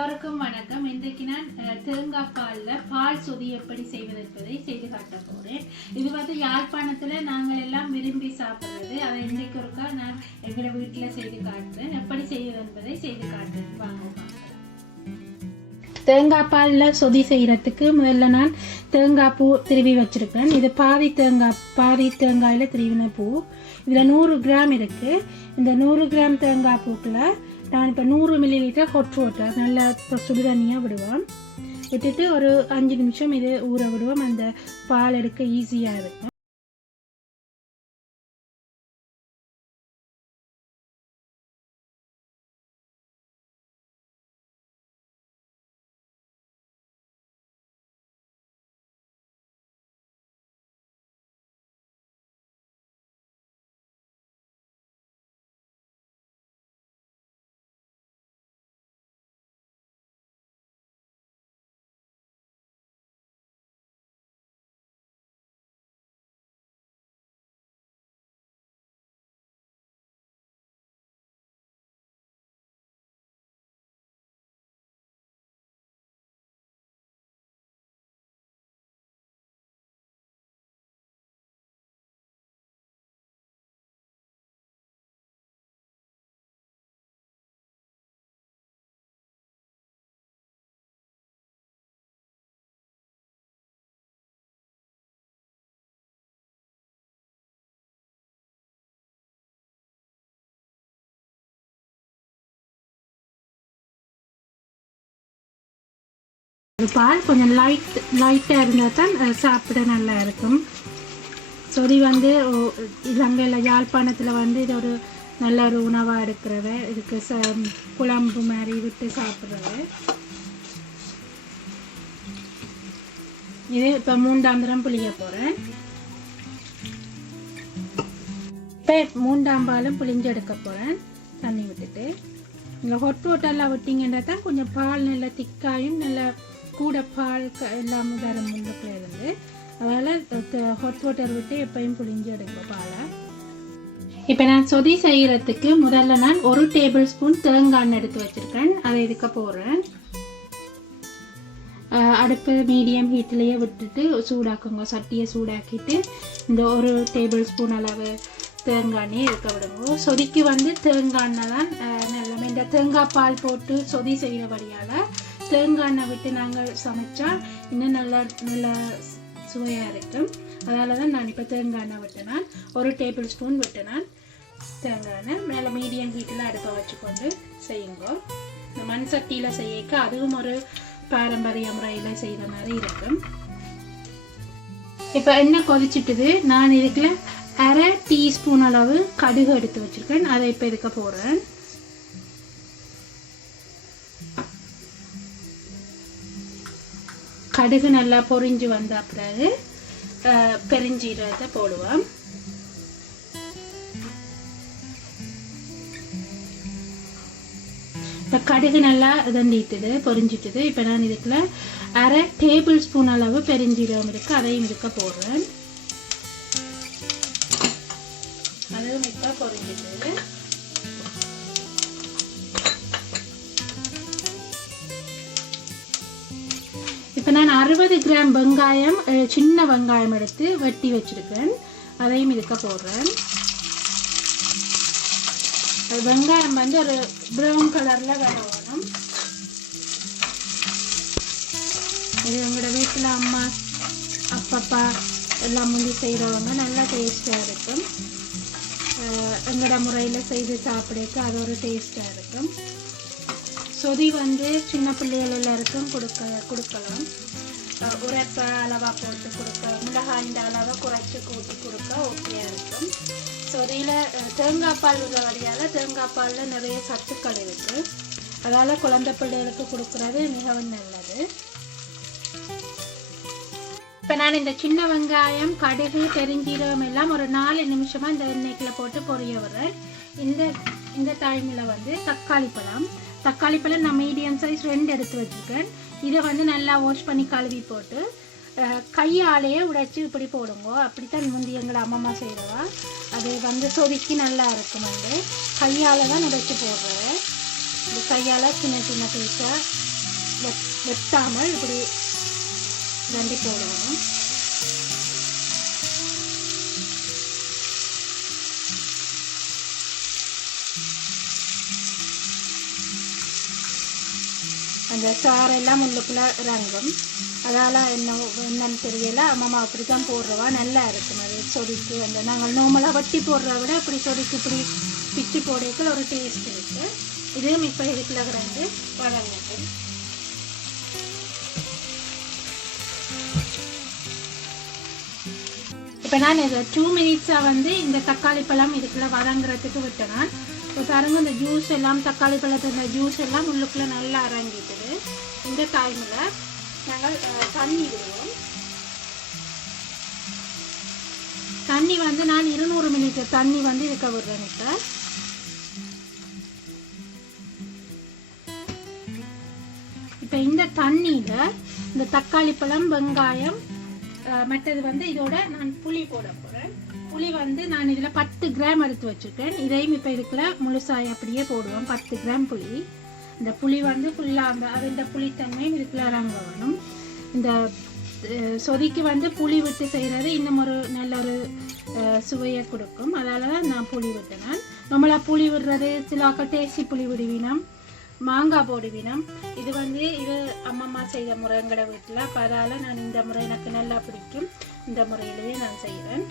எல்லோருக்கும் வணக்கம். இன்றைக்கு நான் தேங்காய் பாலில் பால் சொதி எப்படி செய்வது என்பதை செய்து காட்ட போகிறேன். இது வந்து யாழ்ப்பாணத்தில் நாங்கள் எல்லாம் விரும்பி சாப்பிட்றது. அதை இன்றைக்கு ஒருக்கா நான் எங்களை வீட்டில் செய்து காட்டுறேன். எப்படி செய்வது என்பதை செய்து காட்டுறேன். வாங்க. தேங்காய் பாலில் சொதி செய்கிறதுக்கு முதல்ல நான் தேங்காய் பூ திருவி வச்சுருக்கேன். இது பாதி தேங்காயில் திருவின பூ. இதில் 100 கிராம் இருக்குது. இந்த 100 கிராம் தேங்காய் பூக்கில் நான் இப்போ 100 மில்லிலிட்டர் ஹாட் வாட்டர் நல்லா சுடு தண்ணியாக விடுவோம். விட்டுட்டு ஒரு 5 நிமிஷம் இது ஊற விடுவோம். அந்த பால் எடுக்க ஈஸியாக இருக்கும். பால் கொஞ்சம் லைட்டாக இருந்தால் தான் சாப்பிட நல்லா இருக்கும். சொதி வந்து இலங்கையில் யாழ்ப்பாணத்தில் வந்து இது ஒரு நல்ல ஒரு உணவாக எடுக்கிறத, இதுக்கு குழம்பு மாதிரி விட்டு சாப்பிட்றது. இது இப்போ 3ஆம் தரம் புளிய போகிறேன். இப்போ 3ஆம் பாலும் புளிஞ்சு எடுக்க போகிறேன் தண்ணி விட்டுட்டு. இங்கே ஹாட் வாட்டர்லாம் விட்டிங்கன்னா தான் கொஞ்சம் பால் நல்லா திக்காயும் நல்லா கூட பால் எல்லாம் தரம் முன்னுக்குள்ள இருந்து. அதனால் ஹாட் வாட்டர் விட்டு எப்பயும் புளிஞ்சு எடுப்போம் பாலை. இப்போ நான் சொதி செய்கிறதுக்கு முதல்ல நான் 1 டேபிள் ஸ்பூன் தேங்காய் எடுத்து வச்சுருக்கேன். அதை இதுக்க போடுறேன். அடுப்பு மீடியம் ஹீட்லேயே விட்டுட்டு சூடாக்குங்க. சட்டியை சூடாக்கிட்டு இந்த 1 டேபிள் ஸ்பூன் அளவு தேங்காய் இருக்க விடுங்க. சொதிக்கு வந்து தேங்காய் தான் நல்ல இந்த தேங்காய் பால் போட்டு சொதி செய்கிறபடியால் தேங்காய் விட்டு நாங்கள் சமைச்சா இன்னும் நல்லா சுவையாக இருக்கும். அதனால தான் நான் இப்போ தேங்காய் விட்டுனான். 1 டேபிள் ஸ்பூன் விட்டுனான் தேங்காய். மேலே மீடியம் ஹீட்டில் அடுப்பை வச்சுக்கொண்டு செய்யுங்க. இந்த மண் சட்டியில் செய்யக்க அதுவும் ஒரு பாரம்பரிய முறையில் செய்கிற மாதிரி இருக்கும். இப்போ எண்ணெய் கொதிச்சுட்டுது. நான் இதுக்குள்ள 1/2 டீஸ்பூன் அளவு கடுகு எடுத்து வச்சுருக்கேன். அதை இப்போ இதுக்க போடுறேன். கடுகு நல்லா பொரிஞ்சு வந்த பிறகு பெருஞ்சீரகத்தை போடுவோம். இப்போ கடுகு நல்லா இதண்டிட்டுது, பொரிஞ்சிட்டுது. இப்போ நான் இதுக்குள்ள 1/2 டேபிள் ஸ்பூன் அளவு பெருஞ்சீரகம் இருக்குது. அதையும் இதுக்க போடுறேன். அதுவும் இப்போ பொரிஞ்சிட்டுது. இப்போ நான் 60 கிராம் வெங்காயம், சின்ன வெங்காயம் எடுத்து வெட்டி வச்சுருக்கேன். அதையும் இதுக்க போடுறேன். வெங்காயம் வந்து ஒரு ப்ரௌன் கலரில் வரணும். இது எங்களோட வீட்டில் அம்மா அப்பப்பா எல்லாம் முந்தி செய்கிறவங்க நல்லா டேஸ்ட்டாக இருக்கும். எங்களோட முறையில் செய்து சாப்பிடக்கு அது ஒரு டேஸ்ட்டாக இருக்கும். சொதி வந்து சின்ன பிள்ளைகள் எல்லாருக்கும் கொடுக்கலாம். உரைப்ப அளவாக போட்டு கொடுக்க, மிளகாயின் அளவை குறைச்சி கூட்டி கொடுக்க ஓகேயாக இருக்கும். சொதியில் தேங்காய் பால் உள்ள வழியால் தேங்காய் பாலில் நிறைய சத்துக்கள் இருக்குது. அதால் குழந்தை பிள்ளைகளுக்கு கொடுக்குறது மிகவும் நல்லது. இப்போ நான் இந்த சின்ன வெங்காயம், கடுகு, பெருஞ்சீரகம் எல்லாம் ஒரு 4 நிமிஷமாக இந்த எண்ணெய்க்குள்ள போட்டு பொரிய விடுறேன். இந்த டைமில் வந்து தக்காளி பழம் நான் மீடியம் சைஸ் 2 எடுத்து வச்சுருக்கேன். இதை வந்து நல்லா வாஷ் பண்ணி கழுவி போட்டு கையாலேயே உடைச்சி இப்படி போடுங்க. அப்படித்தான் முந்தி எங்களை அம்மா செய்கிறவா. அது வந்து சொதிக்கு நல்லா இருக்கும். வந்து கையால் தான் உடைச்சி போடுறது. இது கையால் சின்ன சின்ன பீஸாக வெட்டாமல் இப்படி ரெண்டு போடணும். அந்த சாரெல்லாம் உள்ளுக்குள்ள இறங்கும். அதால் என்னன்னு தெரியல. அம்மா அப்படி தான் போடுறவா, நல்லா இருக்கும். அது சொடிக்கு அந்த நாங்கள் நார்மலாக வட்டி போடுறத விட இப்படி சொடிக்கு இப்படி பிச்சு போடைக்குள்ள ஒரு டேஸ்ட் இருக்குது. இதுவும் இப்போ இதுக்குள்ள கிடந்து வதங்கட்டும். இப்போ நான் இதை 2 மினிட்ஸாக வந்து இந்த தக்காளி பழம் இதுக்குள்ளே வதங்குறதுக்கு விட்டேன். இப்போ பாருங்க, இந்த ஜூஸ் எல்லாம் தக்காளி பழத்தை இந்த ஜூஸ் எல்லாம் உள்ளுக்குள்ளே நல்லா இறங்கிட்டுது. இந்த டைமில் நாங்கள் தண்ணி விடுவோம். தண்ணி வந்து நான் 200 மில்லி தண்ணி வந்து இதுக்க விடுறேன். இப்போ இந்த தண்ணியில் இந்த தக்காளி பழம், வெங்காயம், மற்றது வந்து இதோட நான் புளி போட போகிறேன். புளி வந்து நான் இதில் 10 கிராம் எடுத்து வச்சுருக்கேன். இதையும் இப்போ இதுக்குள்ள முழுசாய் அப்படியே போடுவோம். 10 கிராம் புளி. இந்த புளி வந்து ஃபுல்லாக அந்த புளித்தன்மையும் இதுக்குள்ள இறங்கணும். இந்த சொதிக்கு வந்து புளி விட்டு செய்கிறது இன்னும் ஒரு நல்ல ஒரு சுவையை கொடுக்கும். அதால் தான் நான் புளி விட்டேன். நம்மளாக புளி விடுறது சில டேஸ்டி புளி விடுவினம், மாங்காய் போடுவினம். இது வந்து இது அம்மம்மா செய்த முறை எங்கட வீட்டில். அப்போ அதால் நான் இந்த முறை எனக்கு நல்லா பிடிக்கும். இந்த முறையிலேயே நான் செய்கிறேன்.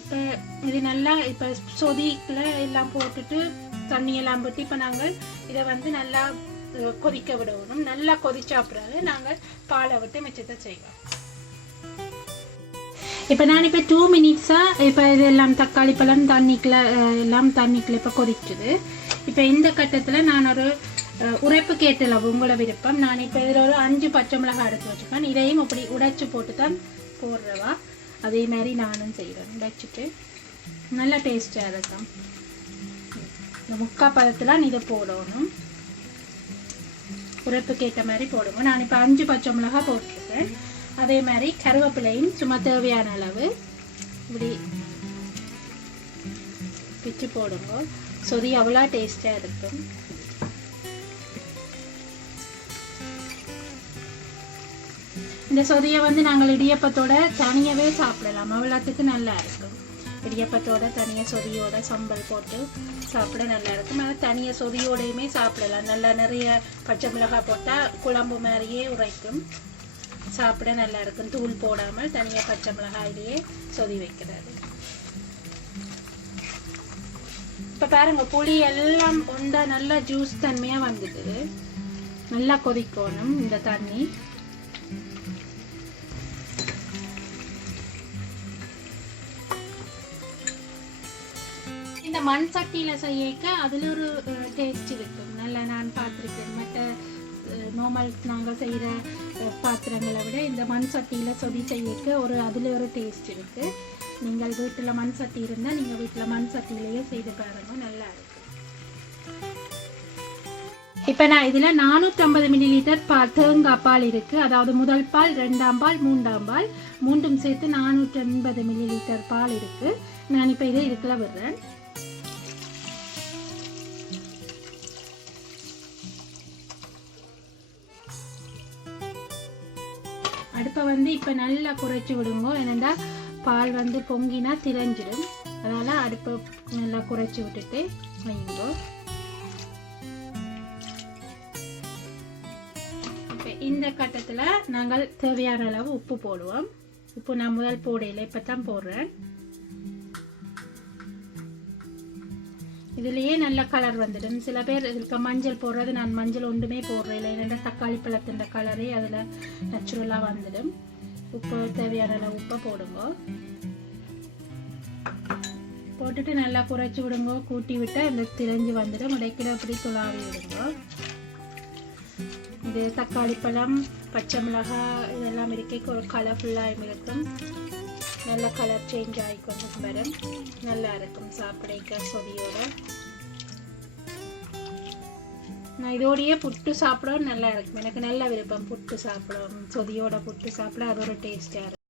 இப்போ இது நல்லா இப்போ சொதிக்கில் எல்லாம் போட்டுட்டு தண்ணியெல்லாம் விட்டு இப்போ நாங்கள் இதை வந்து நல்லா கொதிக்க விடணும். நல்லா கொதிச்சா பிறகு நாங்கள் பாலை விட்டு மிச்சத்தை செய்வோம். இப்போ நான் இப்போ 2 மினிட்ஸாக இப்போ இது எல்லாம் தக்காளி பழம் தண்ணிக்குள்ள இப்போ கொதிக்குது. இப்போ இந்த கட்டத்தில் நான் ஒரு உரைப்பு கேட்டளவு உங்களோட விருப்பம். நான் இப்போ இதில் ஒரு 5 பச்சை மிளகாய் எடுத்து வச்சுருக்கேன். இதையும் அப்படி உடைச்சி போட்டு தான் போடுறவா. அதே மாதிரி நானும் செய்கிறேன். உடைச்சிட்டு நல்லா டேஸ்ட்டாக இருக்கும். இந்த முக்கால் பதத்தில் இதை போடணும். உரைப்புக்கு ஏற்ற மாதிரி போடுவோம். நான் இப்போ 5 பச்சை மிளகாய் போட்டிருக்கேன். அதே மாதிரி கருவேப்பிலையும் சும்மா தேவையான அளவு இப்படி பிச்சு போடுங்க. சொதி அவ்வளோ டேஸ்ட்டாக இருக்கும். இந்த சொதியை வந்து நாங்கள் இடியப்பத்தோட தனியாகவே சாப்பிடலாம். அவ்வளோத்துக்கு நல்லா இருக்கும். இடியப்பத்தோட தனியாக சொதியோட சம்பல் போட்டு சாப்பிட நல்லா இருக்கும். ஆனால் தனியாக சொதியோடையுமே சாப்பிடலாம். நல்லா நிறைய பச்சை மிளகாய் போட்டால் குழம்பு மாதிரியே உரைக்கும். சாப்பிட நல்லா இருக்கும். தூள் போடாமல் தனியாக பச்சை மிளகாயிலேயே சொதி வைக்கிறது. இப்போ பாருங்க, புளி எல்லாம் ஒன்றா நல்லா ஜூஸ் தன்மையாக வந்துடுது. நல்லா கொதிக்கணும் இந்த தண்ணி. இந்த மண் சட்டியில் செய்யக்க அதில் ஒரு டேஸ்ட் இருக்கும். நல்லா நான் பார்த்துருக்கேன். மற்ற நார்மல் நாங்கள் செய்கிற பாத்திரங்களை விட இந்த மண் சட்டியில் சொதி செய்யக்க அதில் ஒரு டேஸ்ட் இருக்குது. நீங்கள் வீட்டில் மண் சட்டி இருந்தால் நீங்கள் வீட்டில் மண் சட்டியிலேயே செய்து பாருங்கள், நல்லா இருக்கும். இப்போ நான் இதில் 450 மில்லி பால் தேங்காய் பால் இருக்குது. அதாவது முதல் பால், 2ஆம் பால், 3ஆம் பால், மூன்றும் சேர்த்து 480 மில்லி பால் இருக்குது. நான் இப்போ இதை இதுக்குள்ள விடுறேன். அடுப்பை வந்து இப்போ நல்லா குறைச்சி விடுங்க. ஏன்னா பால் வந்து பொங்கினா திரஞ்சிடும். அதனால் அடுப்பை நல்லா குறைச்சி விட்டுட்டு வைங்க. இப்போ இந்த கட்டத்தில் நாங்கள் தேவையான அளவு உப்பு போடுவோம். உப்பு நான் முதல் போடையில் இப்போ தான் போடுறேன். இதுலேயே நல்ல கலர் வந்துடும். சில பேர் இதுக்கு மஞ்சள் போடுறது, நான் மஞ்சள் ஒன்றுமே போடுறேன். இல்லை என்னென்ன தக்காளி பழத்தின் கலரே அதில் நேச்சுரலாக வந்துடும். உப்பு தேவையான அளவு உப்பை போடுங்க. போட்டுட்டு நல்லா குறைச்சி விடுங்க. கூட்டி விட்டு அந்த திரைஞ்சி வந்துடும். இடைக்கிட அப்படி துளாவி விடுங்க. இது தக்காளி பழம், பச்சை மிளகாய் இதெல்லாம் இருக்க ஒரு கலர்ஃபுல்லாக இருக்கும். நல்ல கலர் சேஞ்ச் ஆகிக்கொண்டு வரும். நல்லா இருக்கும் சாப்பிட சொதியோட. நான் இதோடையே புட்டு சாப்பிட நல்லா இருக்கும். எனக்கு நல்ல விருப்பம் புட்டு சாப்பிடும். சொதியோட புட்டு சாப்பிட அது ஒரு டேஸ்டாக இருக்கும்.